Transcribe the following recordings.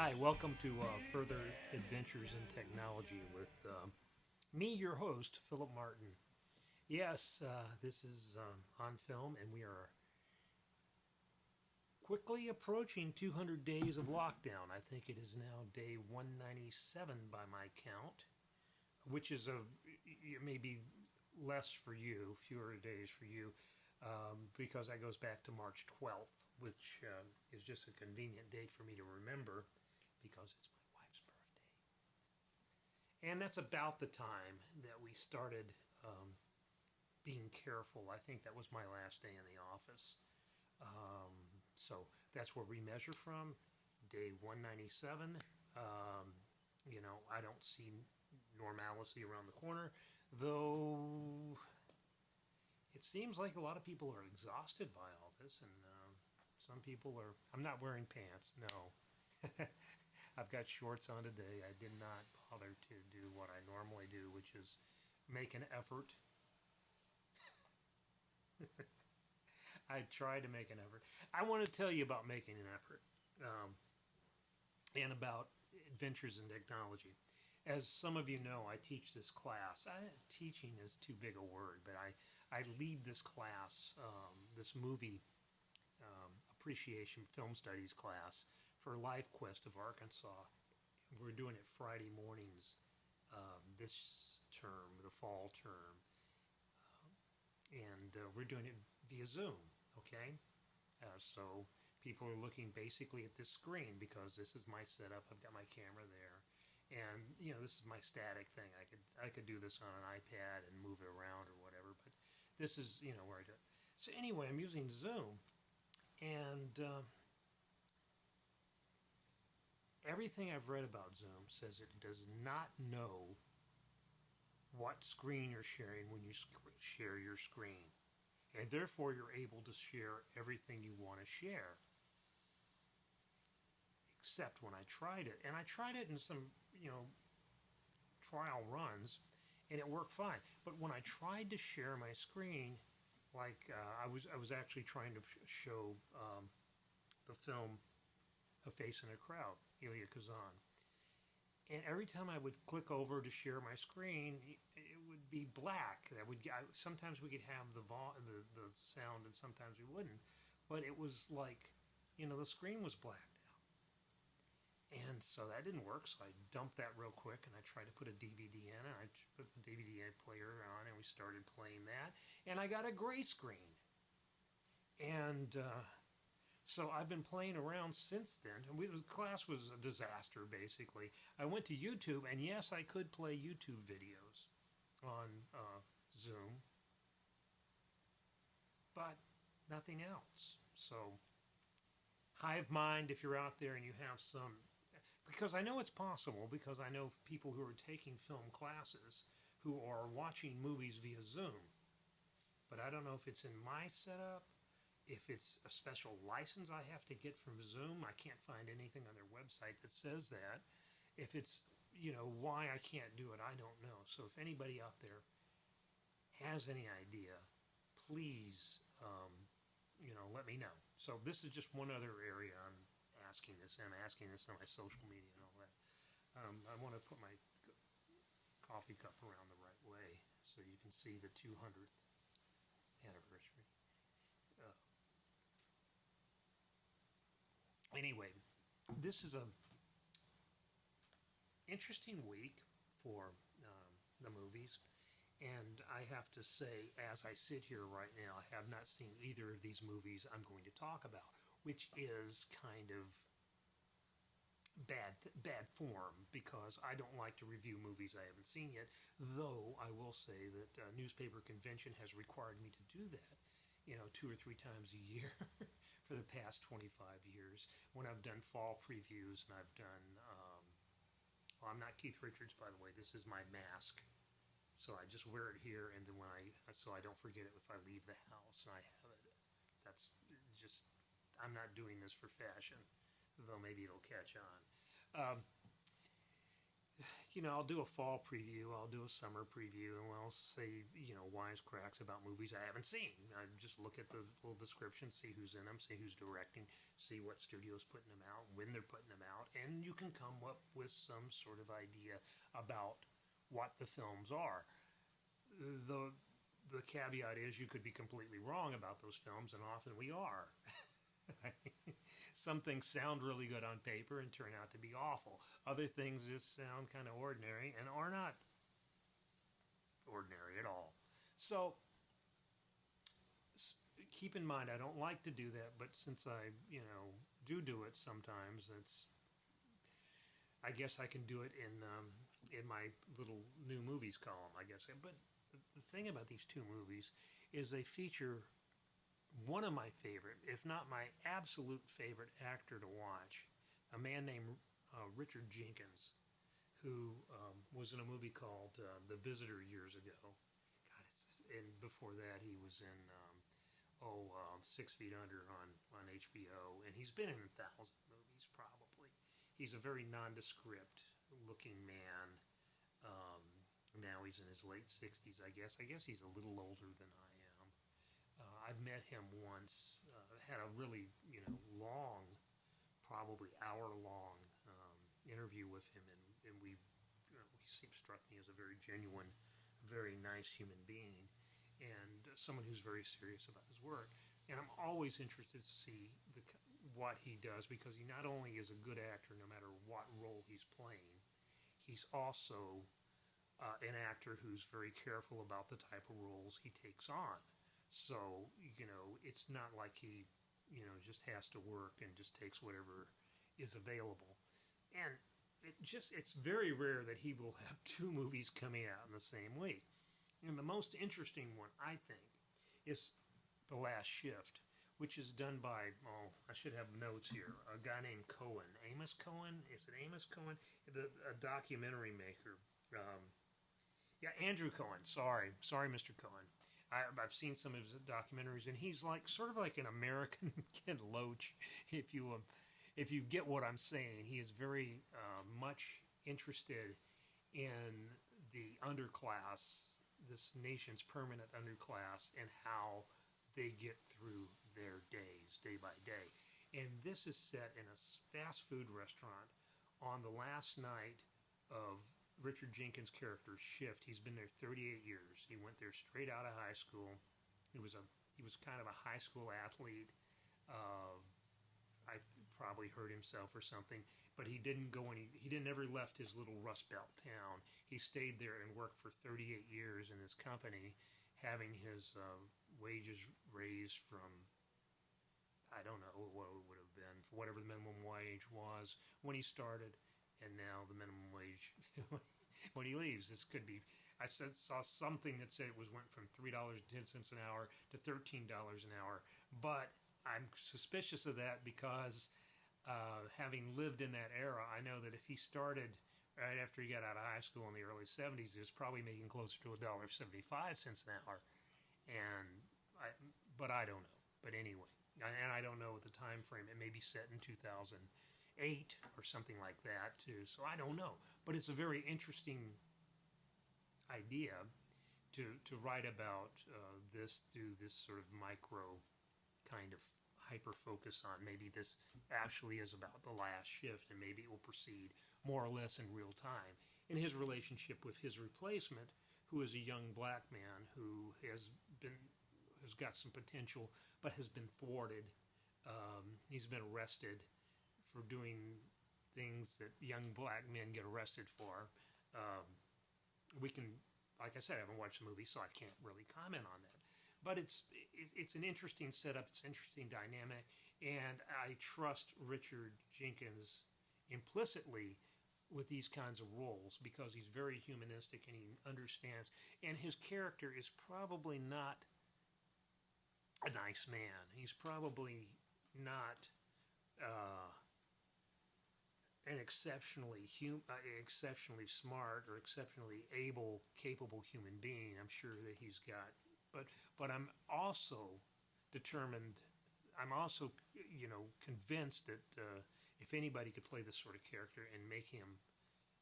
Hi, welcome to Further Adventures in Technology with me, your host, Philip Martin. Yes, this is on film, and we are quickly approaching 200 days of lockdown. I think it is now day 197 by my count, which is maybe less for you, fewer days for you, because that goes back to March 12th, which is just a convenient date for me to remember because it's my wife's birthday. And that's about the time that we started being careful. I think that was my last day in the office. So that's where we measure from, day 197. I don't see normalcy around the corner, though it seems like a lot of people are exhausted by all this, and some people are. I'm not wearing pants, no. I've got shorts on today. I did not bother to do what I normally do, which is make an effort. I tried to make an effort. I want to tell you about making an effort and about adventures in technology. As some of you know, I teach this class. Teaching is too big a word, but I lead this class, this movie appreciation film studies class for Life Quest of Arkansas. We're doing it Friday mornings this term, the fall term, and we're doing it via Zoom, okay? So people are looking basically at this screen because this is my setup. I've got my camera there. And, this is my static thing. I could do this on an iPad and move it around or whatever, but this is, where I do it. So anyway, I'm using Zoom, and everything I've read about Zoom says it does not know what screen you're sharing when you share your screen. And therefore, you're able to share everything you want to share. Except when I tried it. And I tried it in some, trial runs, and it worked fine. But when I tried to share my screen, like I was actually trying to show the film A Face in a Crowd, Elia Kazan. And every time I would click over to share my screen, it would be black. Sometimes we could have the sound, and sometimes we wouldn't. But it was like, the screen was blacked out. And so that didn't work. So I dumped that real quick, and I tried to put a DVD in, and I put the DVD player on, and we started playing that. And I got a gray screen. And so I've been playing around since then. And the class was a disaster, basically. I went to YouTube, and yes, I could play YouTube videos on Zoom, but nothing else. So hive mind, if you're out there and you have some, because I know it's possible, because I know people who are taking film classes who are watching movies via Zoom. But I don't know if it's in my setup, if it's a special license I have to get from Zoom. I can't find anything on their website that says that. If it's, why I can't do it, I don't know. So if anybody out there has any idea, please, let me know. So this is just one other area I'm asking this, and I'm asking this on my social media and all that. I want to put my coffee cup around the right way so you can see the 200th anniversary. Anyway, this is a interesting week for the movies, and I have to say, as I sit here right now, I have not seen either of these movies I'm going to talk about, which is kind of bad form, because I don't like to review movies I haven't seen yet, though I will say that newspaper convention has required me to do that, 2 or 3 times a year for the past 25 years, when I've done fall previews, and I've done, I'm not Keith Richards, by the way, this is my mask, so I just wear it here, and then so I don't forget it if I leave the house, and I have it. That's just, I'm not doing this for fashion, though maybe it'll catch on. I'll do a fall preview, I'll do a summer preview, and I'll say, wisecracks about movies I haven't seen. I just look at the little description, see who's in them, see who's directing, see what studio's putting them out, when they're putting them out, and you can come up with some sort of idea about what the films are. The caveat is you could be completely wrong about those films, and often we are. Some things sound really good on paper and turn out to be awful. Other things just sound kind of ordinary and are not ordinary at all. So keep in mind, I don't like to do that, but since I, do it sometimes, I guess I can do it in my little new movies column, I guess. But the thing about these two movies is they feature one of my favorite, if not my absolute favorite actor to watch, a man named Richard Jenkins, who was in a movie called The Visitor years ago. God, and before that he was in 6 Feet Under on HBO, and he's been in 1,000 movies probably. He's a very nondescript looking man. Now he's in his late 60s, I guess. I guess he's a little older than I am. I've met him once, had a really, long, probably hour-long interview with him, and he struck me as a very genuine, very nice human being, and someone who's very serious about his work. And I'm always interested to see what he does, because he not only is a good actor no matter what role he's playing, he's also an actor who's very careful about the type of roles he takes on. So, it's not like he, just has to work and just takes whatever is available. And it's very rare that he will have two movies coming out in the same week. And the most interesting one, I think, is The Last Shift, which is done by, I should have notes here, a guy named Cohen. Amos Cohen? Is it Amos Cohen? A documentary maker. Andrew Cohen. Sorry, Mr. Cohen. I've seen some of his documentaries, and he's sort of like an American Ken Loach, if you get what I'm saying. He is very much interested in the underclass, this nation's permanent underclass, and how they get through their days, day by day. And this is set in a fast food restaurant on the last night of Richard Jenkins' character's shift. He's been there 38 years. He went there straight out of high school. He was kind of a high school athlete. I probably hurt himself or something, but he didn't ever left his little Rust Belt town. He stayed there and worked for 38 years in his company, having his wages raised from, I don't know what it would have been, whatever the minimum wage was when he started, and now the minimum wage when he leaves. This could be, saw something that said it went from $3.10 an hour to $13 an hour, but I'm suspicious of that because having lived in that era, I know that if he started right after he got out of high school in the early 70s, he was probably making closer to $1.75 an hour, but I don't know. But anyway, and I don't know what the time frame. It may be set in 2008 or something like that too. So I don't know. But it's a very interesting idea to write about this through this sort of micro kind of hyper focus on maybe this actually is about the last shift, and maybe it will proceed more or less in real time in his relationship with his replacement, who is a young black man who has got some potential but has been thwarted. He's been arrested for doing things that young black men get arrested for. We can, like I said, I haven't watched the movie, so I can't really comment on that. But it's an interesting setup, it's an interesting dynamic, and I trust Richard Jenkins implicitly with these kinds of roles because he's very humanistic and he understands, and his character is probably not a nice man. He's probably not an exceptionally smart or exceptionally able, capable human being. I'm sure that he's got, but I'm also determined. I'm also, convinced that if anybody could play this sort of character and make him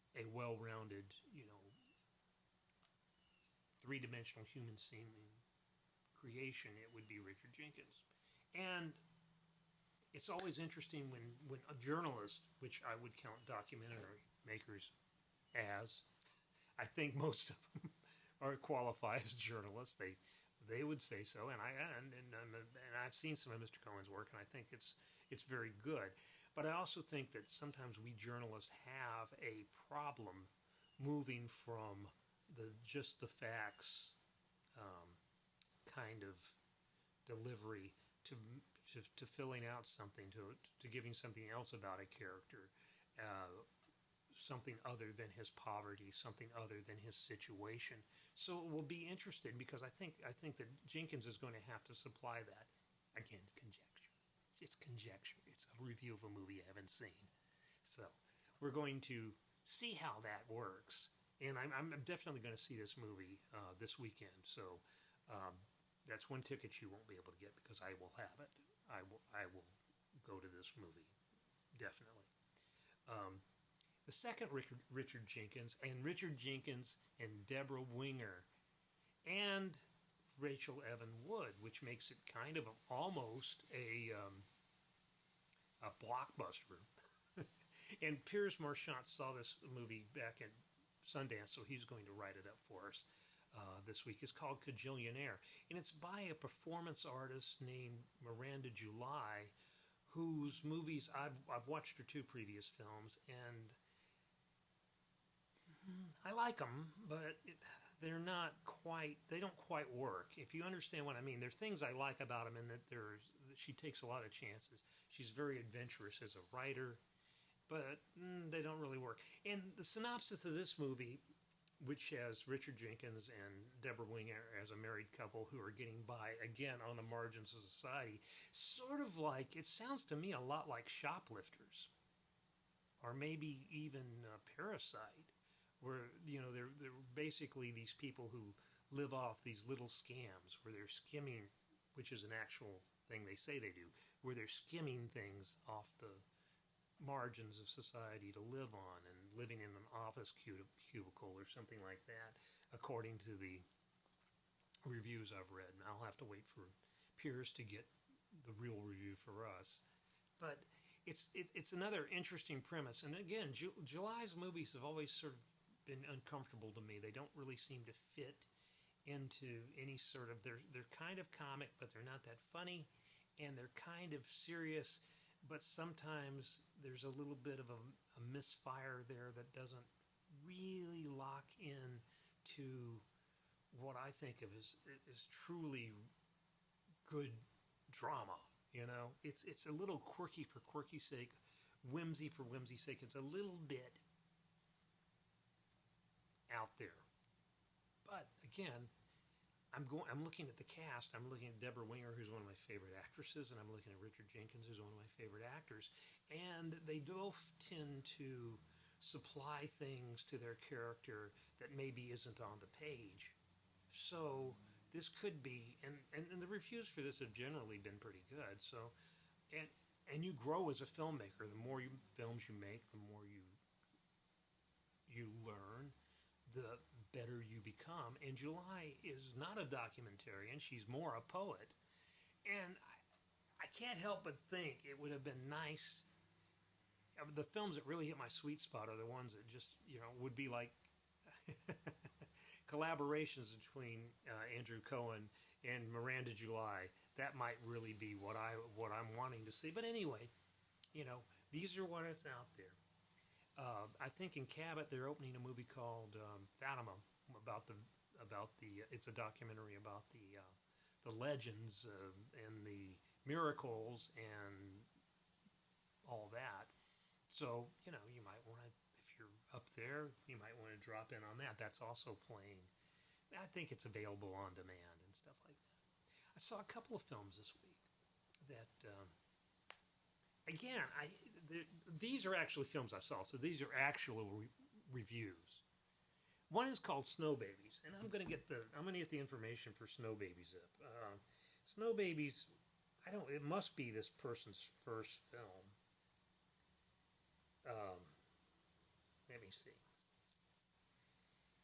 a well-rounded, three-dimensional human-seeming creation, it would be Richard Jenkins. And it's always interesting when a journalist, which I would count documentary makers as, I think most of them are qualified as journalists. They would say so, and I've seen some of Mr. Cohen's work, and I think it's very good. But I also think that sometimes we journalists have a problem moving from just the facts kind of delivery to filling out something, to giving something else about a character, something other than his poverty, something other than his situation. So it will be interesting because I think that Jenkins is going to have to supply that. Again, conjecture. It's conjecture. It's a review of a movie I haven't seen. So we're going to see how that works. And I'm definitely going to see this movie this weekend. So that's one ticket you won't be able to get because I will have it. I will go to this movie, definitely. The second Richard Jenkins, and Richard Jenkins and Deborah Winger and Rachel Evan Wood, which makes it kind of almost a blockbuster. And Piers Marchant saw this movie back in Sundance, so he's going to write it up for us this week. It's called Cajillionaire, and it's by a performance artist named Miranda July, whose movies I've watched her two previous films, and I like them, but they don't quite work. If you understand what I mean, there's things I like about them, and that she takes a lot of chances. She's very adventurous as a writer, but they don't really work. And the synopsis of this movie, which has Richard Jenkins and Deborah Winger as a married couple who are getting by, again, on the margins of society, sort of like, it sounds to me a lot like Shoplifters, or maybe even Parasite, where, they're basically these people who live off these little scams, where they're skimming, which is an actual thing they say they do, where they're skimming things off the margins of society to live on, and living in an office cubicle or something like that, according to the reviews I've read. And I'll have to wait for Piers to get the real review for us. But it's another interesting premise. And again, July's movies have always sort of been uncomfortable to me. They don't really seem to fit into any sort of, they're kind of comic, but they're not that funny, and they're kind of serious, but sometimes there's a little bit of a misfire there that doesn't really lock in to what I think of as truly good drama. It's a little quirky for quirky's sake, whimsy for whimsy's sake. It's a little bit out there. But again, I'm looking at the cast. I'm looking at Deborah Winger, who's one of my favorite actresses, and I'm looking at Richard Jenkins, who's one of my favorite actors. And they both tend to supply things to their character that maybe isn't on the page. So this could be, and the reviews for this have generally been pretty good. So, and you grow as a filmmaker. The more films you make, the more you learn, the better you become. And July is not a documentarian. She's more a poet. And I can't help but think it would have been nice. The films that really hit my sweet spot are the ones that just, would be like collaborations between Andrew Cohen and Miranda July. That might really be what I'm wanting to see. But anyway, these are what it's out there. I think in Cabot they're opening a movie called Fatima it's a documentary about the legends and the miracles and all that. So you might want to, if you're up there, you might want to drop in on that. That's also playing. I think it's available on demand and stuff like that. I saw a couple of films this week that. Again, these are actually films I saw, so these are actual reviews. One is called Snow Babies, and I'm gonna get the information for Snow Babies up. Snow Babies, it must be this person's first film. Let me see.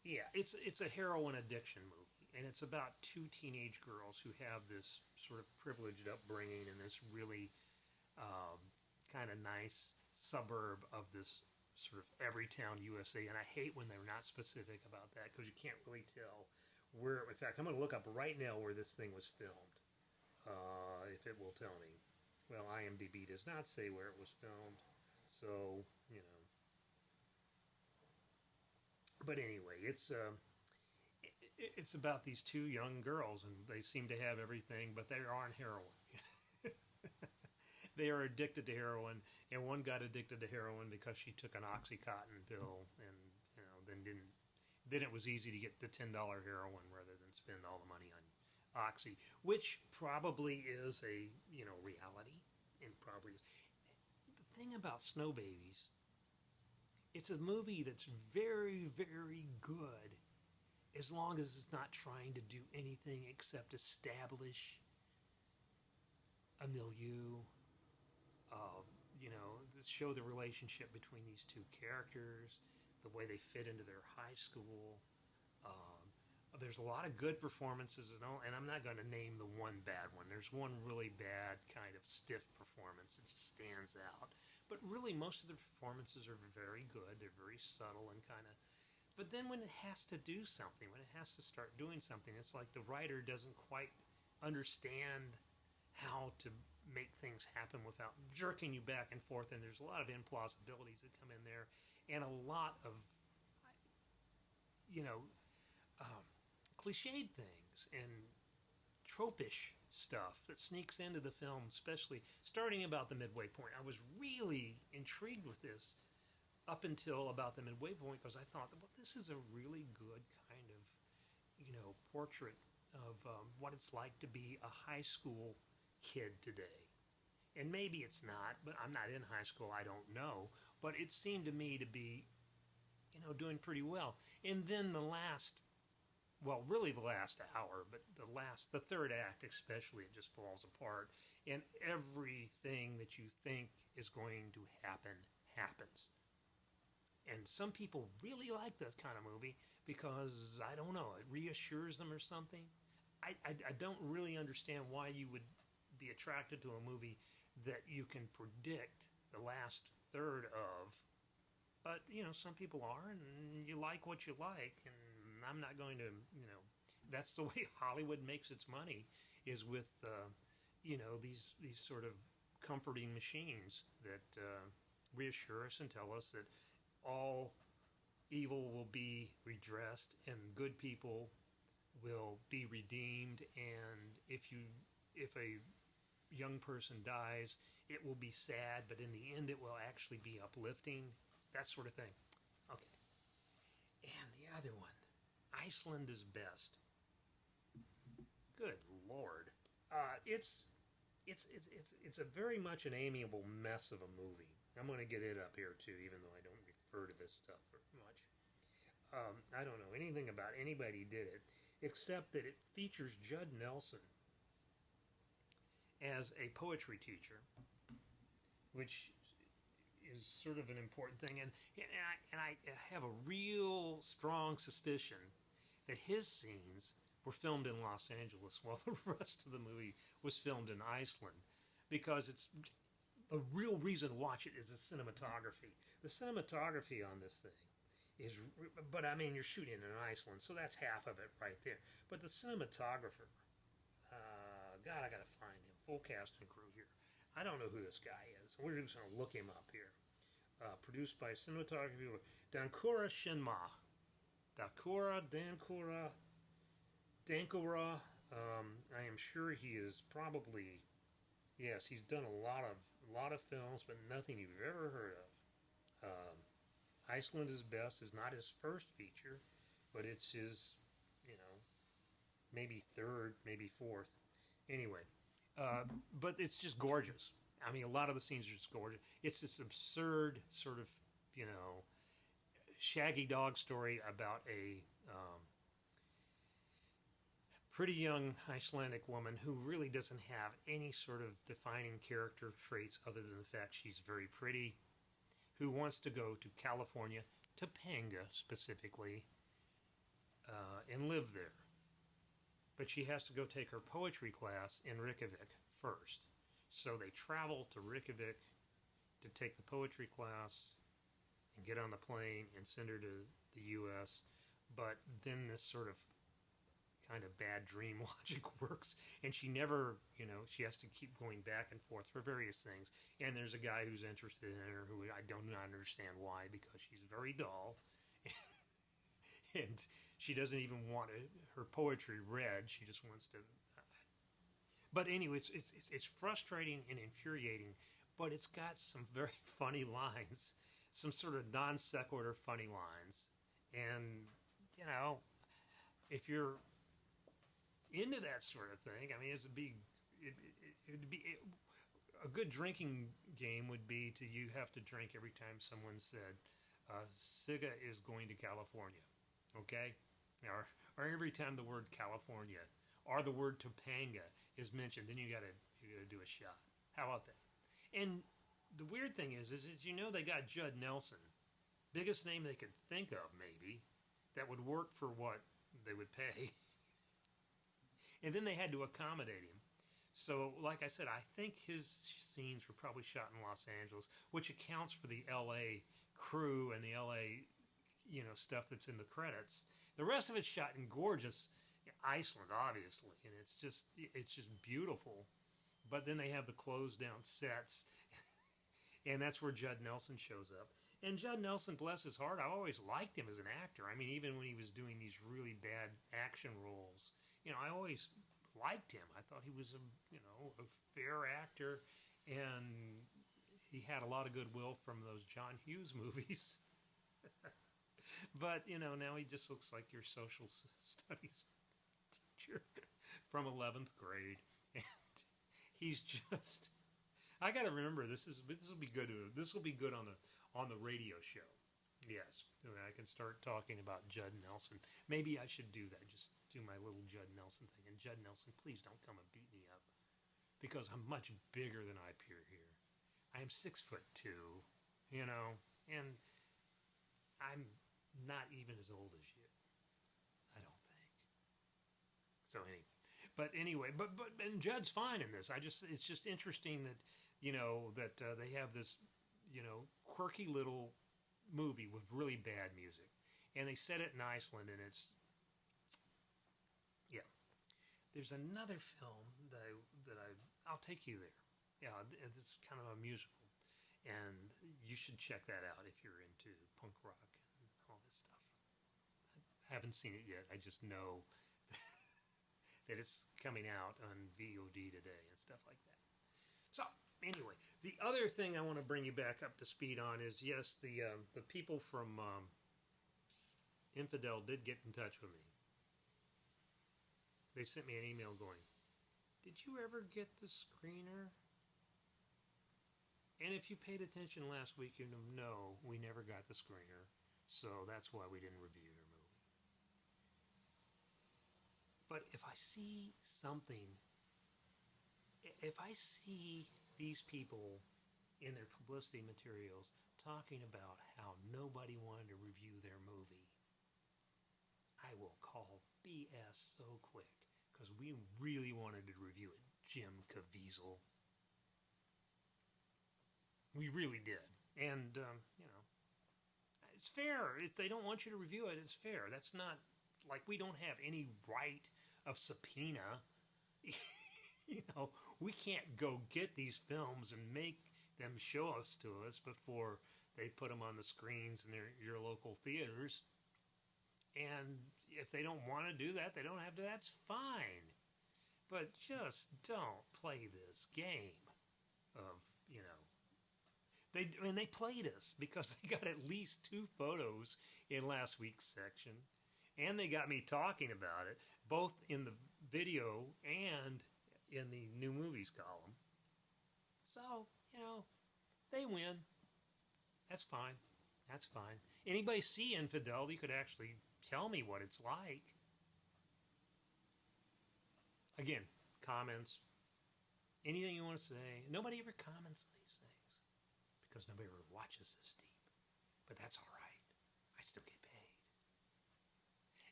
Yeah, it's a heroin addiction movie, and it's about two teenage girls who have this sort of privileged upbringing in this really um, kind of nice suburb of this sort of Everytown, USA. And I hate when they're not specific about that because you can't really tell where. In fact, I'm going to look up right now where this thing was filmed, if it will tell me. Well, IMDb does not say where it was filmed, so you know. But anyway, it's about these two young girls, and they seem to have everything, but they are on heroin. They are addicted to heroin, and one got addicted to heroin because she took an OxyContin pill, and then didn't. Then it was easy to get the $10 heroin rather than spend all the money on Oxy, which probably is a reality, and probably is. The thing about Snow Babies, it's a movie that's very, very good as long as it's not trying to do anything except establish a milieu, show the relationship between these two characters, the way they fit into their high school. There's a lot of good performances, and I'm not going to name the one bad one. There's one really bad kind of stiff performance that just stands out. But really, most of the performances are very good. They're very subtle and kind of. But then when it has to do something, when it has to start doing something, it's like the writer doesn't quite understand how to make things happen without jerking you back and forth. And there's a lot of implausibilities that come in there, and a lot of, you know, cliched things and tropish stuff that sneaks into the film, especially starting about the midway point. I was really intrigued with this up until about the midway point because I thought, well, this is a really good kind of, portrait of what it's like to be a high school kid today. And maybe it's not, but I'm not in high school, I don't know. But it seemed to me to be, doing pretty well. And then really the last hour, but the third act especially, it just falls apart. And everything that you think is going to happen happens. And some people really like that kind of movie because, I don't know, it reassures them or something. I don't really understand why you would be attracted to a movie that you can predict the last third of. But, some people are, and you like what you like, and I'm not going to, that's the way Hollywood makes its money, is with, these sort of comforting machines that reassure us and tell us that all evil will be redressed and good people will be redeemed, and if a young person dies, it will be sad, but in the end it will actually be uplifting, that sort of thing. Okay. And the other one, Iceland is Best. Good Lord. It's a very much an amiable mess of a movie. I'm going to get it up here too, even though I don't refer to this stuff very much. I don't know anything about anybody did it, except that it features Judd Nelson as a poetry teacher, which is sort of an important thing. And I have a real strong suspicion that his scenes were filmed in Los Angeles while the rest of the movie was filmed in Iceland, because it's the real reason to watch it is the cinematography. The cinematography on this thing is, but I mean, you're shooting in Iceland, so that's half of it right there. But the cinematographer, God, I gotta find him. Full cast and crew here. I don't know who this guy is. We're just gonna look him up here. Produced by cinematography Dankura Shinma. Dankura. I am sure he is probably, yes, he's done a lot of films, but nothing you've ever heard of. Iceland is Best is not his first feature, but it's his, maybe third, maybe fourth. Anyway, but it's just gorgeous. I mean, a lot of the scenes are just gorgeous. It's this absurd sort of, shaggy dog story about a pretty young Icelandic woman who really doesn't have any sort of defining character traits other than the fact she's very pretty, who wants to go to California, Topanga specifically, and live there. But she has to go take her poetry class in Reykjavik first. So they travel to Reykjavik to take the poetry class and get on the plane and send her to the U.S. But then this sort of kind of bad dream logic works, and she never, she has to keep going back and forth for various things. And there's a guy who's interested in her who I do not understand why, because she's very dull. And she doesn't even want her poetry read. She just wants to. But anyway, it's frustrating and infuriating, but it's got some very funny lines, some sort of non sequitur funny lines. And, if you're into that sort of thing, I mean, it'd be a good drinking game would be you have to drink every time someone said, Siga is going to California. Okay? Or every time the word California or the word Topanga is mentioned, then you gotta do a shot. How about that? And the weird thing is they got Judd Nelson, biggest name they could think of maybe, that would work for what they would pay. And then they had to accommodate him. So, like I said, I think his scenes were probably shot in Los Angeles, which accounts for the L.A. crew and the L.A. stuff that's in the credits. The rest of it's shot in gorgeous Iceland, obviously, and it's just beautiful. But then they have the closed down sets, and that's where Judd Nelson shows up. And Judd Nelson, bless his heart, I always liked him as an actor. I mean, even when he was doing these really bad action roles, I always liked him. I thought he was a fair actor, and he had a lot of goodwill from those John Hughes movies. But, now he just looks like your social studies teacher from 11th grade. And he's just, I got to remember, this will be good. This will be good on the radio show. Yes, I can start talking about Judd Nelson. Maybe I should do that, just do my little Judd Nelson thing. And Judd Nelson, please don't come and beat me up, because I'm much bigger than I appear here. I am 6'2", and I'm not even as old as you. I don't think. So anyway, but and Judd's fine in this. It's just interesting that that they have this quirky little movie with really bad music, and they set it in Iceland, and there's another film that I'll take you there. Yeah, it's kind of a musical, and you should check that out if you're into punk rock and all this stuff. I haven't seen it yet. I just know that it's coming out on VOD today and stuff like that. So anyway, the other thing I want to bring you back up to speed on is, yes, the people from Infidel did get in touch with me. They sent me an email going, "Did you ever get the screener?" And if you paid attention last week, you know we never got the screener, so that's why we didn't review their movie. But if I see these people in their publicity materials talking about how nobody wanted to review their movie, I will call BS so quick, because we really wanted to review it, Jim Caviezel. We really did. And, it's fair. If they don't want you to review it, it's fair. That's not, like, we don't have any right of subpoena. We can't go get these films and make them show us to us before they put them on the screens in your local theaters. And if they don't want to do that, they don't have to. That's fine. But just don't play this game of, They played us because they got at least 2 photos in last week's section. And they got me talking about it, both in the video and in the new movies column. So, they win. That's fine. That's fine. Anybody see Infidel, you could actually tell me what it's like. Again, comments, anything you want to say. Nobody ever comments on these things because nobody ever watches this deep. But that's all right. I still get paid.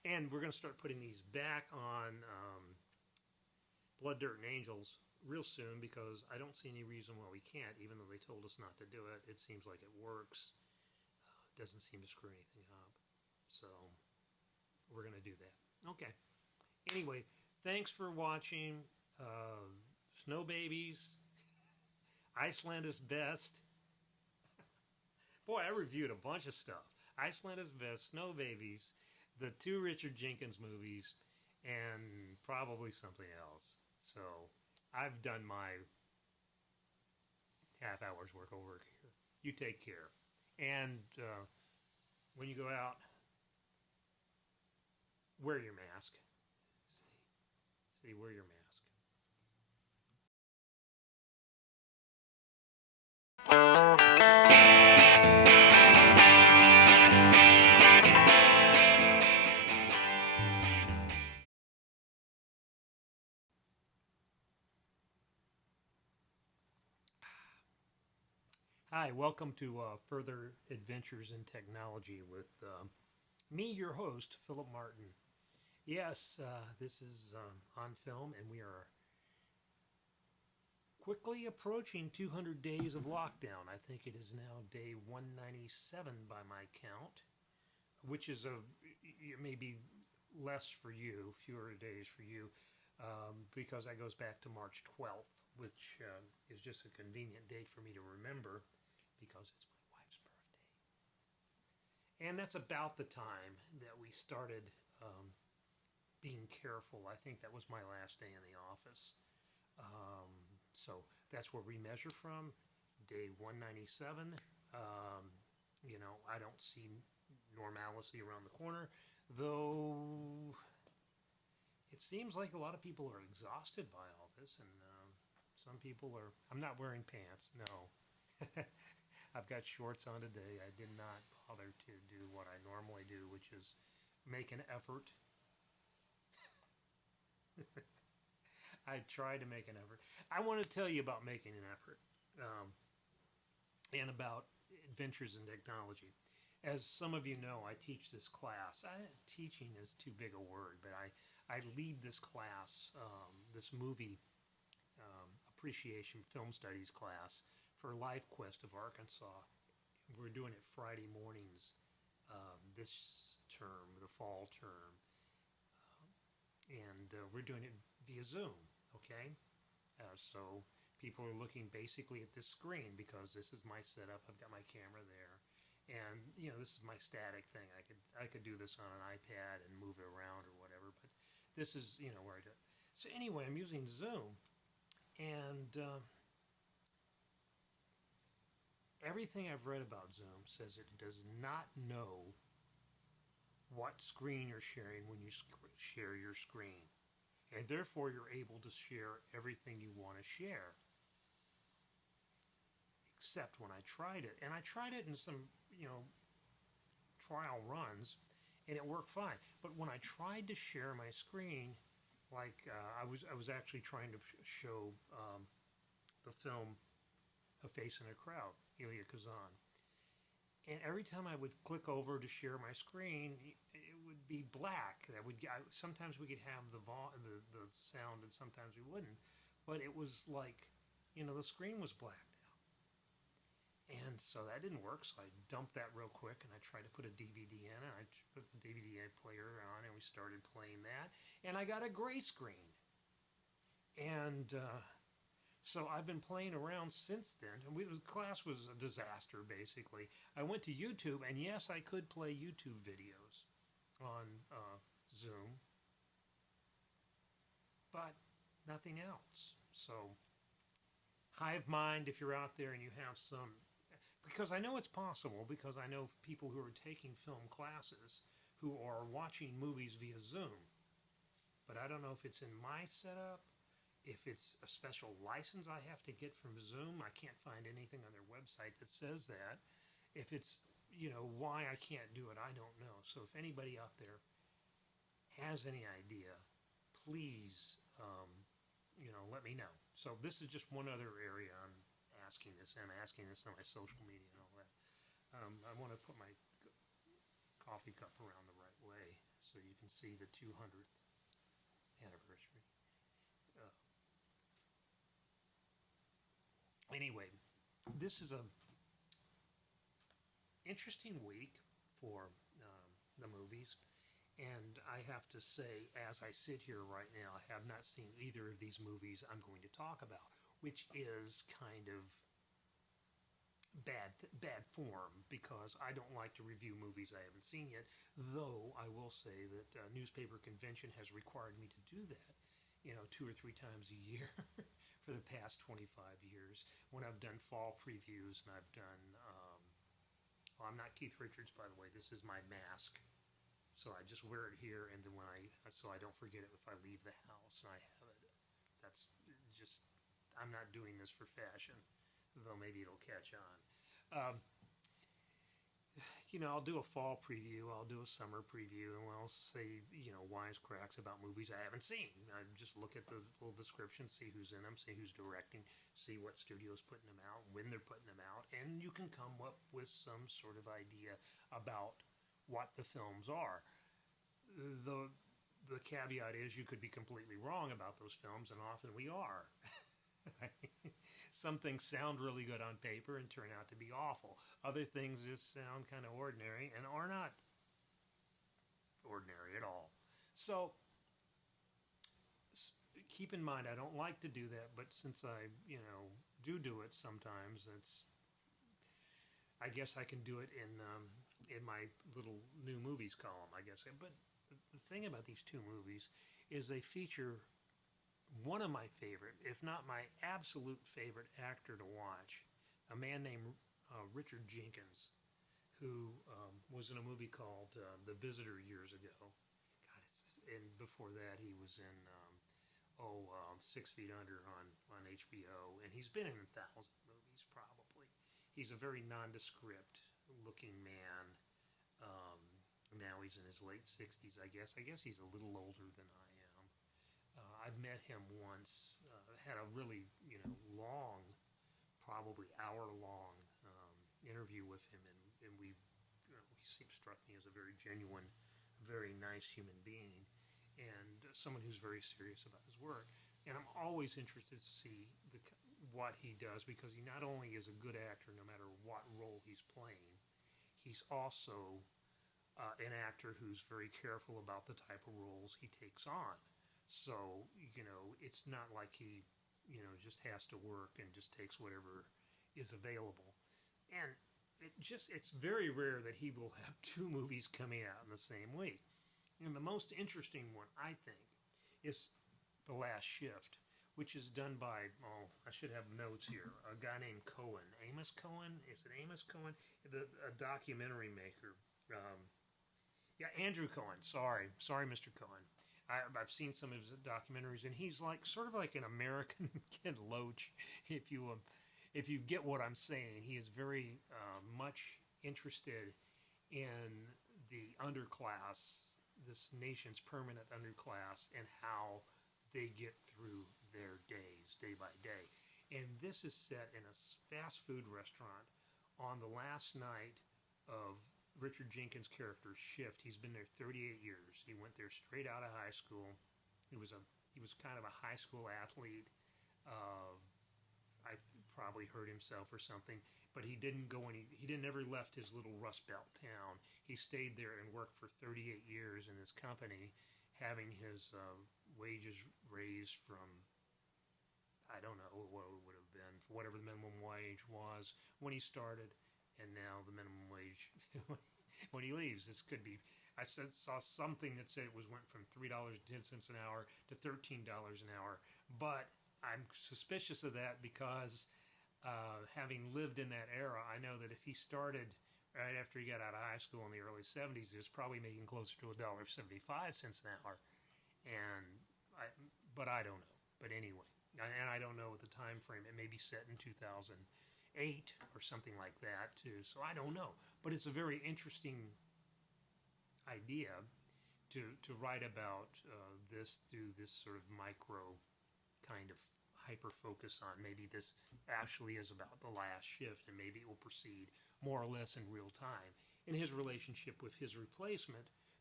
And we're going to start putting these back on Blood, Dirt, and Angels real soon, because I don't see any reason why we can't, even though they told us not to do it. It seems like it works. Doesn't seem to screw anything up. So we're going to do that. Okay. Anyway, thanks for watching. Snow Babies. Iceland is Best. Boy, I reviewed a bunch of stuff. Iceland is Best, Snow Babies, the 2 Richard Jenkins movies, and probably something else. So I've done my half hour's work of work here. You take care. And when you go out, wear your mask. See, wear your mask. Hi, welcome to Further Adventures in Technology with me, your host, Philip Martin. Yes, this is OnFilm, and we are quickly approaching 200 days of lockdown. I think it is now day 197 by my count, which is it may be less for you, fewer days for you, because that goes back to March 12th, which is just a convenient date for me to remember, because it's my wife's birthday. And that's about the time that we started being careful. I think that was my last day in the office. So that's where we measure from, day 197. You know, I don't see normalcy around the corner, though it seems like a lot of people are exhausted by all this, and some people are. I'm not wearing pants, no. I've got shorts on today. I did not bother to do what I normally do, which is make an effort. I try to make an effort. I want to tell you about making an effort and about adventures in technology. As some of you know, I teach this class. Teaching is too big a word, but I lead this class, this movie appreciation film studies class for Life Quest of Arkansas. We're doing it Friday mornings this term, the fall term, and we're doing it via Zoom, okay? So people are looking basically at this screen, because this is my setup. I've got my camera there, and you know, this is my static thing. I could do this on an iPad and move it around or whatever, but this is, you know, where I do it. So anyway, I'm using Zoom, and everything I've read about Zoom says it does not know what screen you're sharing when you share your screen. And therefore, you're able to share everything you want to share. Except when I tried it. And I tried it in some, you know, trial runs, and it worked fine. But when I tried to share my screen, like I was actually trying to show the film A Face in a Crowd, Elia Kazan. And every time I would click over to share my screen, it would be black. Sometimes we could have the sound, and sometimes we wouldn't. But it was like, you know, the screen was blacked out. And so that didn't work, so I dumped that real quick, and I tried to put a DVD in, and I put the DVD player on, and we started playing that. And I got a gray screen. And so I've been playing around since then. And the class was a disaster, basically. I went to YouTube, and yes, I could play YouTube videos on Zoom, but nothing else. So hive mind, if you're out there and you have some, because I know it's possible, because I know people who are taking film classes who are watching movies via Zoom. But I don't know if it's in my setup, if it's a special license I have to get from Zoom. I can't find anything on their website that says that. If it's, you know, why I can't do it, I don't know. So if anybody out there has any idea, please, you know, let me know. So this is just one other area I'm asking this. I'm asking this on my social media and all that. I want to put my coffee cup around the right way. so you can see the 200th anniversary. Uh, anyway, this is a interesting week for the movies, and I have to say, as I sit here right now, I have not seen either of these movies I'm going to talk about, which is kind of bad form, because I don't like to review movies I haven't seen yet, though I will say that newspaper convention has required me to do that, 2 or 3 times a year for the past 25 years, when I've done fall previews, and I've done well, I'm not Keith Richards, by the way. This is my mask, so I just wear it here, and then so I don't forget it if I leave the house, and I have it. That's just, I'm not doing this for fashion, though maybe it'll catch on. I'll do a fall preview, I'll do a summer preview, and I'll say, wisecracks about movies I haven't seen. I just look at the little description, see who's in them, see who's directing, see what studio's putting them out, when they're putting them out, and you can come up with some sort of idea about what the films are. The caveat is you could be completely wrong about those films, and often we are. Some things sound really good on paper and turn out to be awful. Other things just sound kind of ordinary and are not ordinary at all. So keep in mind, I don't like to do that, but since I, do it sometimes, I guess I can do it in my little new movies column, I guess. But the thing about these two movies is they feature one of my favorite, if not my absolute favorite actor to watch, a man named Richard Jenkins, who was in a movie called The Visitor years ago. And before that he was in 6 Feet Under on HBO, and he's been in 1,000 movies probably. He's a very nondescript looking man. Now he's in his late 60s, I guess. I guess he's a little older than I am. I've met him once, had a really, long, probably hour-long interview with him, and he struck me as a very genuine, very nice human being, and someone who's very serious about his work. And I'm always interested to see what he does, because he not only is a good actor no matter what role he's playing, he's also an actor who's very careful about the type of roles he takes on. So, it's not like he, just has to work and just takes whatever is available. And it's very rare that he will have 2 movies coming out in the same week. And the most interesting one, I think, is The Last Shift, which is done by, I should have notes here, a guy named Cohen. Amos Cohen? Is it Amos Cohen? A documentary maker. Andrew Cohen. Sorry, Mr. Cohen. I've seen some of his documentaries, and he's sort of like an American Ken Loach, if you get what I'm saying. He is very much interested in the underclass, this nation's permanent underclass, and how they get through their days, day by day. And this is set in a fast food restaurant on the last night of Richard Jenkins' character's shift. He's been there 38 years. He went there straight out of high school. He was kind of a high school athlete. I probably hurt himself or something, but he didn't never left his little Rust Belt town. He stayed there and worked for 38 years in this company, having his wages raised from, I don't know what it would have been, whatever the minimum wage was when he started, and now the minimum wage when he leaves. This could be, saw something that said it went from $3.10 an hour to $13 an hour, but I'm suspicious of that because having lived in that era, I know that if he started right after he got out of high school in the early 70s, he was probably making closer to $1.75 an hour, but I don't know. But anyway, and I don't know what the time frame. It may be set in 2008 or something like that too. So I don't know. But it's a very interesting idea to write about this through this sort of micro kind of hyper focus on maybe this actually is about the last shift, and maybe it will proceed more or less in real time. In his relationship with his replacement,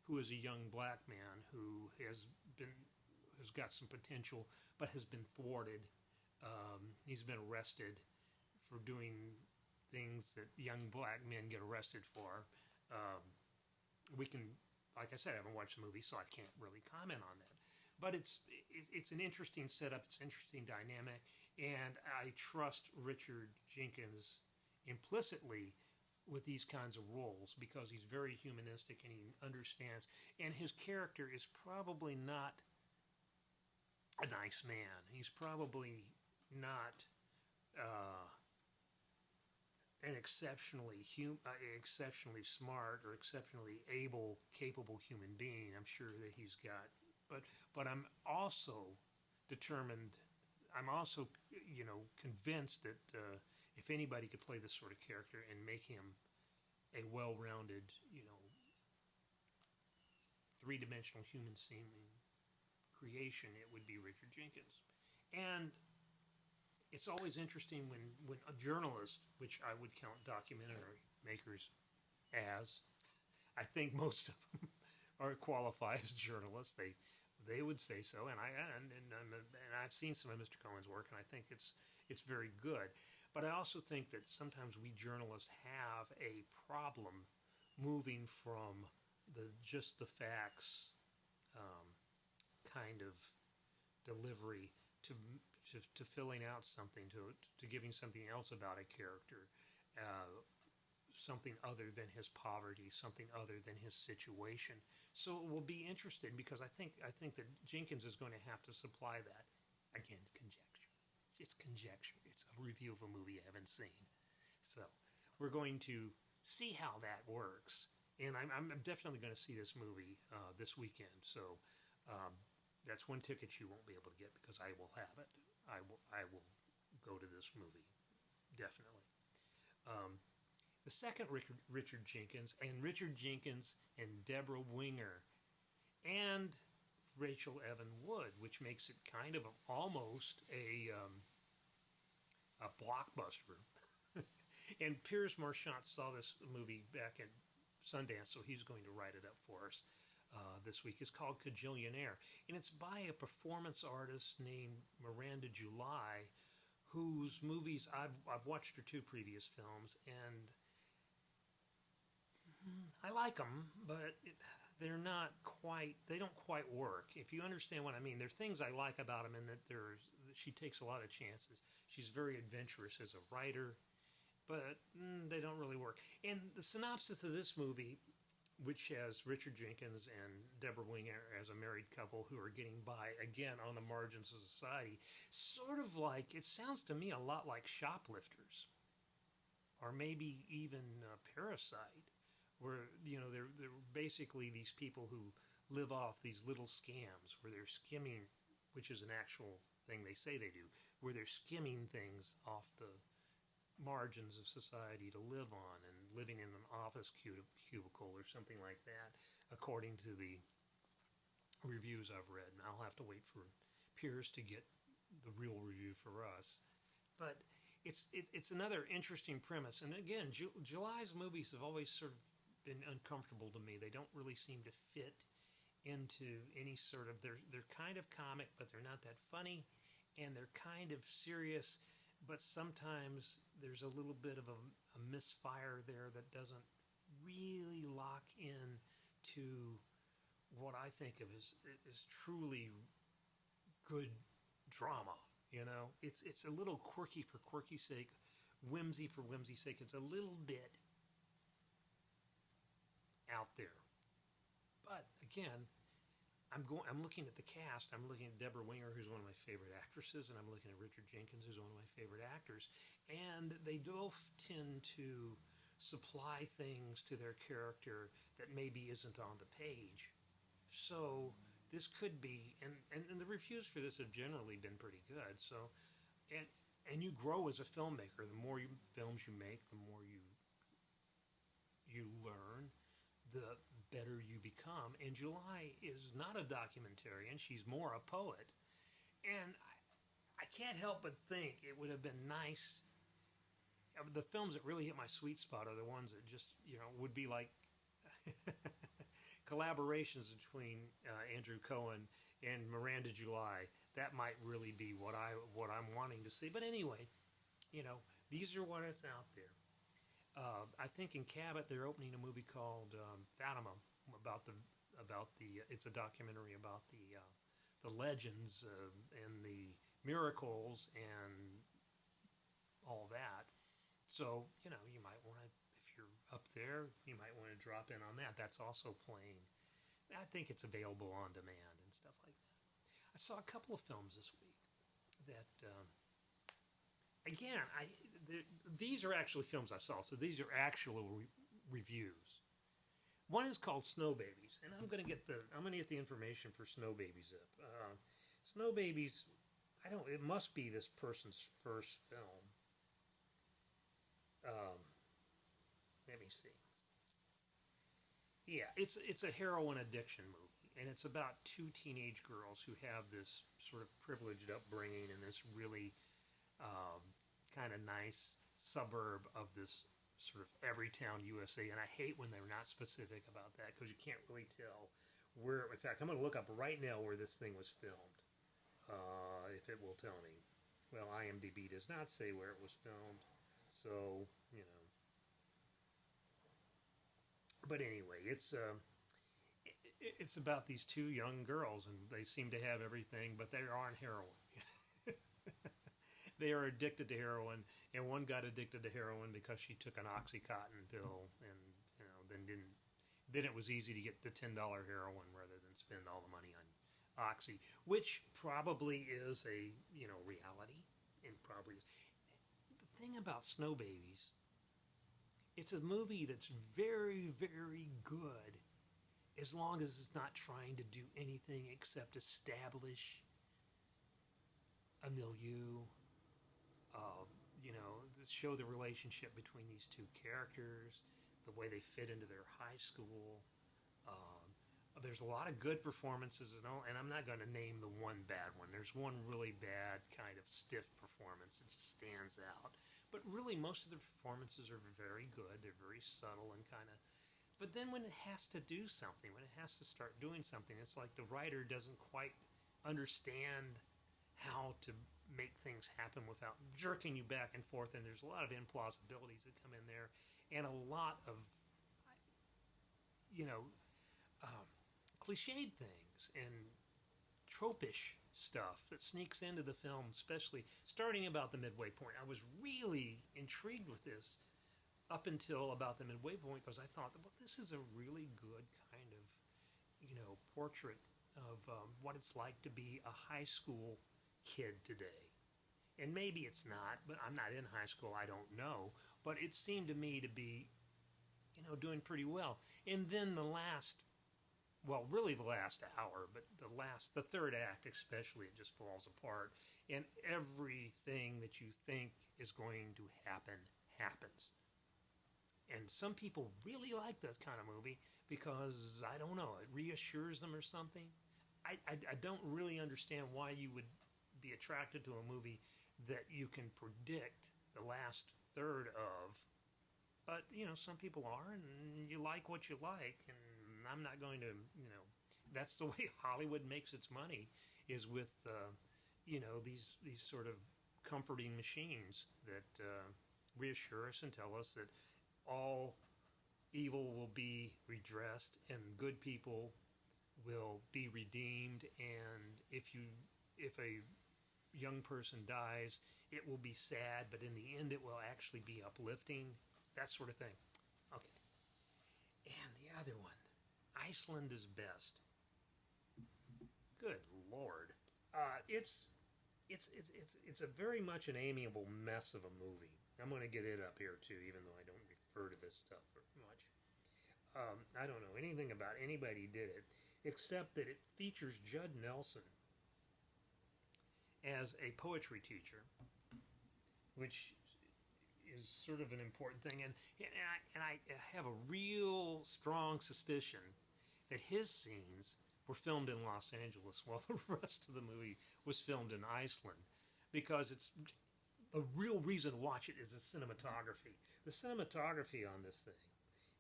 who is a young black man who has got some potential, but has been thwarted. He's been arrested for doing things that young black men get arrested for. We can, like I said, I haven't watched the movie, so I can't really comment on that. But it's an interesting setup. It's an interesting dynamic, and I trust Richard Jenkins implicitly with these kinds of roles because he's very humanistic and he understands. And his character is probably not a nice man. He's probably not an exceptionally smart or exceptionally able, capable human being. I'm sure that he's got, but I'm also determined. I'm also, convinced that if anybody could play this sort of character and make him a well-rounded, three-dimensional human-seeming creation, it would be Richard Jenkins. And it's always interesting when a journalist, which I would count documentary makers as, I think most of them are qualified as journalists. They would say so, and I've seen some of Mr. Cohen's work, and I think it's very good. But I also think that sometimes we journalists have a problem moving from just the facts kind of delivery to filling out something, to giving something else about a character, something other than his poverty, something other than his situation. So it will be interesting because I think that Jenkins is going to have to supply that. Again, conjecture. It's conjecture. It's a review of a movie I haven't seen. So we're going to see how that works. And I'm definitely going to see this movie this weekend. So that's one ticket you won't be able to get because I will have it. I will go to this movie, definitely. The second Richard Jenkins, and Richard Jenkins and Deborah Winger and Rachel Evan Wood, which makes it kind of almost a blockbuster. And Piers Marchant saw this movie back in Sundance, so he's going to write it up for us this week. It's called Kajillionaire, and it's by a performance artist named Miranda July, whose movies I've watched her two previous films, and I like them, but they don't quite work. If you understand what I mean, there's things I like about them, and that she takes a lot of chances. She's very adventurous as a writer, but they don't really work. And the synopsis of this movie, which has Richard Jenkins and Deborah Winger as a married couple who are getting by, again, on the margins of society, sort of like, it sounds to me a lot like Shoplifters, or maybe even Parasite, where, they're basically these people who live off these little scams where they're skimming, which is an actual thing they say they do, where they're skimming things off the margins of society to live on and living in an office cubicle or something like that, according to the reviews I've read. And I'll have to wait for Piers to get the real review for us. But it's another interesting premise. And again, July's movies have always sort of been uncomfortable to me. They don't really seem to fit into any sort of, they're kind of comic, but they're not that funny, and they're kind of serious, but sometimes there's a little bit of a misfire there that doesn't really lock in to what I think of as truly good drama. It's a little quirky for quirky's sake, whimsy for whimsy's sake. It's a little bit out there. But again, I'm looking at the cast. I'm looking at Deborah Winger, who's one of my favorite actresses, and I'm looking at Richard Jenkins, who's one of my favorite actors. And they both tend to supply things to their character that maybe isn't on the page. So this could be, and the reviews for this have generally been pretty good. So, and you grow as a filmmaker. The more films you make, the more you learn, the better you become. And July is not a documentarian. She's more a poet. And I can't help but think it would have been nice. The films that really hit my sweet spot are the ones that just, would be like collaborations between Andrew Cohen and Miranda July. That might really be what I'm wanting to see. But anyway, these are what it's out there. I think in Cabot they're opening a movie called Fatima about the it's a documentary about the legends and the miracles and all that. So you might want to, if you're up there, you might want to drop in on that. That's also playing. I think it's available on demand and stuff like that. I saw a couple of films this week that. Again, these are actually films I saw, so these are actual reviews. One is called Snow Babies, and I'm gonna get the information for Snow Babies up. Snow Babies, it must be this person's first film. Let me see. Yeah, it's a heroin addiction movie, and it's about two teenage girls who have this sort of privileged upbringing in this really kind of nice suburb of this sort of Everytown, USA. And I hate when they're not specific about that because you can't really tell where. In fact, I'm going to look up right now where this thing was filmed, if it will tell me. Well, IMDb does not say where it was filmed, so But anyway, it's about these two young girls, and they seem to have everything, but they are on heroin. They are addicted to heroin, and one got addicted to heroin because she took an OxyContin pill, and then it was easy to get the $10 heroin rather than spend all the money on Oxy, which probably is a reality, and probably is. The thing about Snow Babies, it's a movie that's very, very good, as long as it's not trying to do anything except establish a milieu. Show the relationship between these two characters, the way they fit into their high school. There's a lot of good performances, and I'm not going to name the one bad one. There's one really bad, kind of stiff performance that just stands out. But really, most of the performances are very good. They're very subtle and kind of... But then when it has to do something, when it has to start doing something, it's like the writer doesn't quite understand how to make things happen without jerking you back and forth, and there's a lot of implausibilities that come in there, and a lot of cliched things and tropish stuff that sneaks into the film, especially starting about the midway point. I was really intrigued with this up until about the midway point, because I thought, well, this is a really good kind of portrait of what it's like to be a high school kid today. And maybe it's not, but I'm not in high school, I don't know. But it seemed to me to be, doing pretty well. And then the last hour, but the third act especially, it just falls apart. And everything that you think is going to happen, happens. And some people really like that kind of movie because, I don't know, it reassures them or something. I don't really understand why you would be attracted to a movie that you can predict the last third of. But, some people are, and you like what you like, and I'm not going to, that's the way Hollywood makes its money, is with, these sort of comforting machines that reassure us and tell us that all evil will be redressed and good people will be redeemed, and if a young person dies, it will be sad, but in the end it will actually be uplifting, that sort of thing. Okay. And the other one, Iceland is Best. Good Lord. It's a very much an amiable mess of a movie. I'm going to get it up here too, even though I don't refer to this stuff very much. I don't know anything about anybody who did it, except that it features Judd Nelson as a poetry teacher, which is sort of an important thing. And I have a real strong suspicion that his scenes were filmed in Los Angeles while the rest of the movie was filmed in Iceland, because it's the real reason to watch it is the cinematography. The cinematography on this thing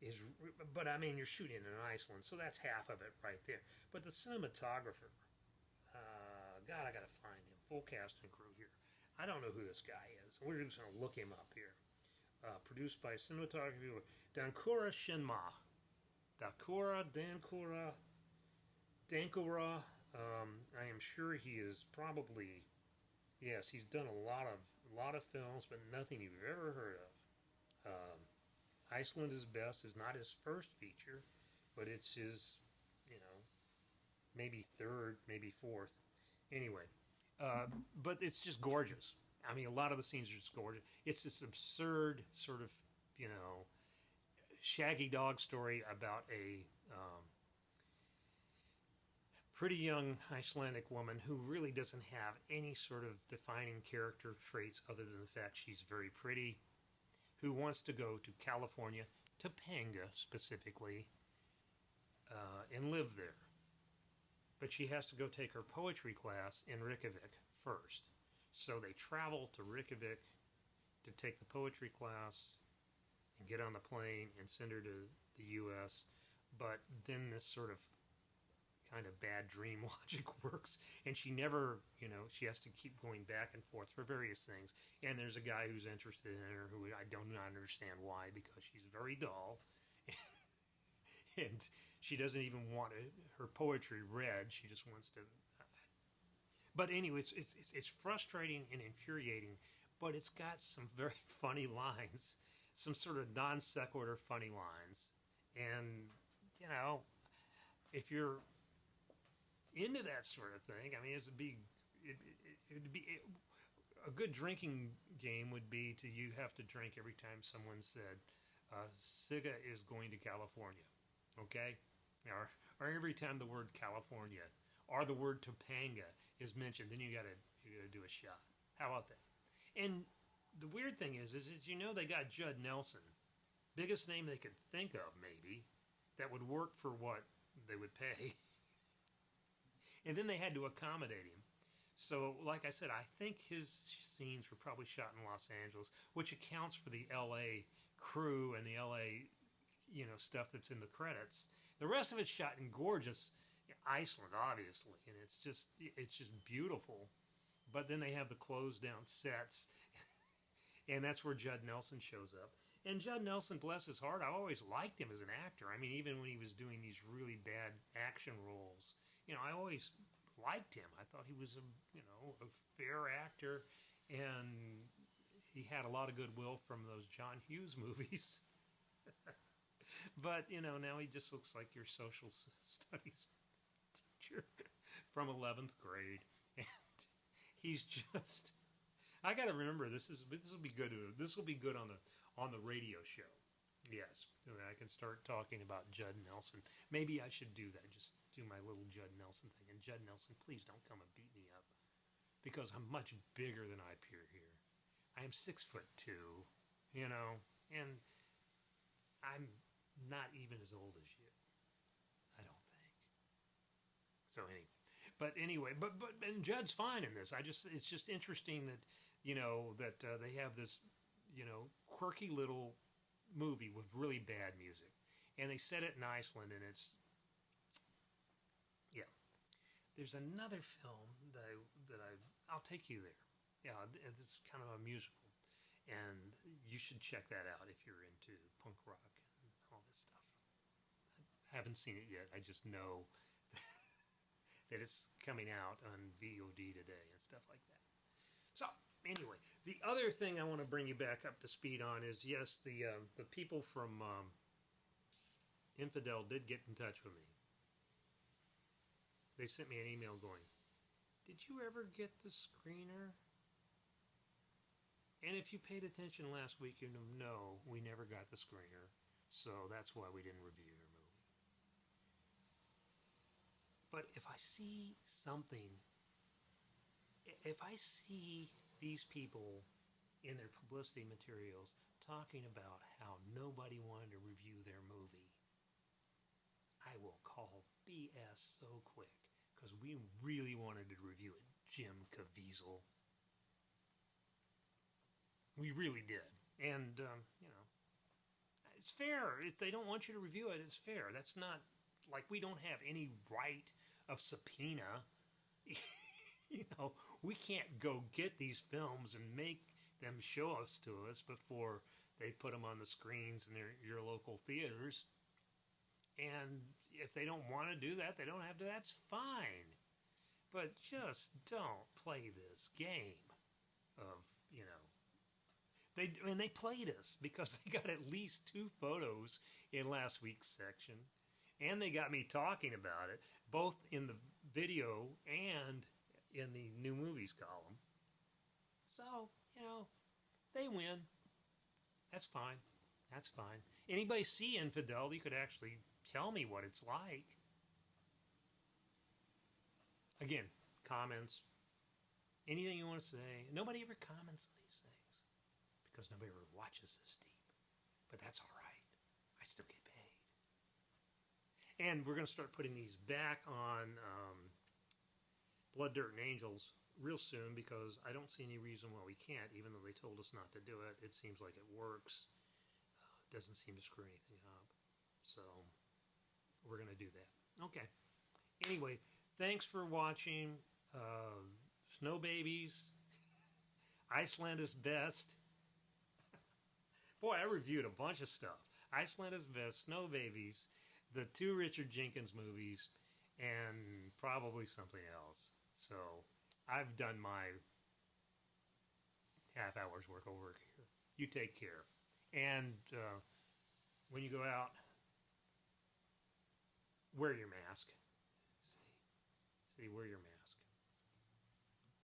is, but I mean, you're shooting in Iceland, so that's half of it right there. But the cinematographer, God, I gotta find him. Full cast and crew here. I don't know who this guy is. We're just gonna look him up here. Produced by cinematographer Dankura Shinma. Dankura. I am sure he is probably, yes, he's done a lot of films, but nothing you've ever heard of. Iceland is Best is not his first feature, but it's his, maybe third, maybe fourth. Anyway, but it's just gorgeous. I mean, a lot of the scenes are just gorgeous. It's this absurd sort of, shaggy dog story about a pretty young Icelandic woman who really doesn't have any sort of defining character traits other than the fact she's very pretty, who wants to go to California, Topanga specifically, and live there. But she has to go take her poetry class in Reykjavik first. So they travel to Reykjavik to take the poetry class and get on the plane and send her to the U.S. But then this sort of kind of bad dream logic works, and she never, she has to keep going back and forth for various things. And there's a guy who's interested in her who I do not understand why, because she's very dull. And she doesn't even want her poetry read. She just wants to. But anyway, it's frustrating and infuriating, but it's got some very funny lines, some sort of non sequitur funny lines, and if you're into that sort of thing, I mean, it'd be a good drinking game would be you have to drink every time someone said, Sigga is going to California. Okay? Or every time the word California or the word Topanga is mentioned, then you gotta do a shot. How about that? And the weird thing is they got Judd Nelson, biggest name they could think of maybe, that would work for what they would pay. And then they had to accommodate him. So, like I said, I think his scenes were probably shot in Los Angeles, which accounts for the L.A. crew and the L.A. stuff that's in the credits. The rest of it's shot in gorgeous Iceland, obviously, and it's just beautiful. But then they have the closed down sets, and that's where Judd Nelson shows up. And Judd Nelson, bless his heart, I always liked him as an actor. I mean, even when he was doing these really bad action roles, I always liked him. I thought he was a fair actor, and he had a lot of goodwill from those John Hughes movies. But, now he just looks like your social studies teacher from 11th grade. And he's just, I got to remember, this will be good. This will be good on the radio show. Yes, I can start talking about Judd Nelson. Maybe I should do that. Just do my little Judd Nelson thing. And Judd Nelson, please don't come and beat me up, because I'm much bigger than I appear here. I am 6'2", and I'm not even as old as you. I don't think. So anyway, but and Judd's fine in this. It's just interesting that that they have this quirky little movie with really bad music, and they set it in Iceland, and there's another film I'll take you there. Yeah, it's kind of a musical, and you should check that out if you're into punk rock and all this stuff. I haven't seen it yet. I just know that it's coming out on VOD today and stuff like that. So anyway, the other thing I want to bring you back up to speed on is, yes, the people from Infidel did get in touch with me. They sent me an email going, "Did you ever get the screener?" And if you paid attention last week, you know we never got the screener, so that's why we didn't review your movie. But if I see these people in their publicity materials talking about how nobody wanted to review their movie, I will call BS so quick, because we really wanted to review it, Jim Caviezel. We really did. And, It's fair. If they don't want you to review it, it's fair. That's not like we don't have any right of subpoena. You know, we can't go get these films and make them show us to us before they put them on the screens in your local theaters. And if they don't want to do that, they don't have to. That's fine. But just don't play this game of, you know. They played us because they got at least 2 photos in last week's section. And they got me talking about it, both in the video and in the new movies column. So, you know, they win. That's fine. That's fine. Anybody see Infidelity could actually tell me what it's like. Again, comments, anything you want to say. Nobody ever comments on these things because nobody ever watches this deep. But that's all right. I still get paid. And we're going to start putting these back on Blood, Dirt, and Angels real soon because I don't see any reason why we can't, even though they told us not to do it. It seems like it works. Doesn't seem to screw anything up. So we're going to do that. Okay. Anyway, thanks for watching. Snow Babies. Iceland is Best. Boy, I reviewed a bunch of stuff. Iceland is Best, Snow Babies, the 2 Richard Jenkins movies, and probably something else. So I've done my half hour's work of work here. You take care. And when you go out, wear your mask. See, wear your mask.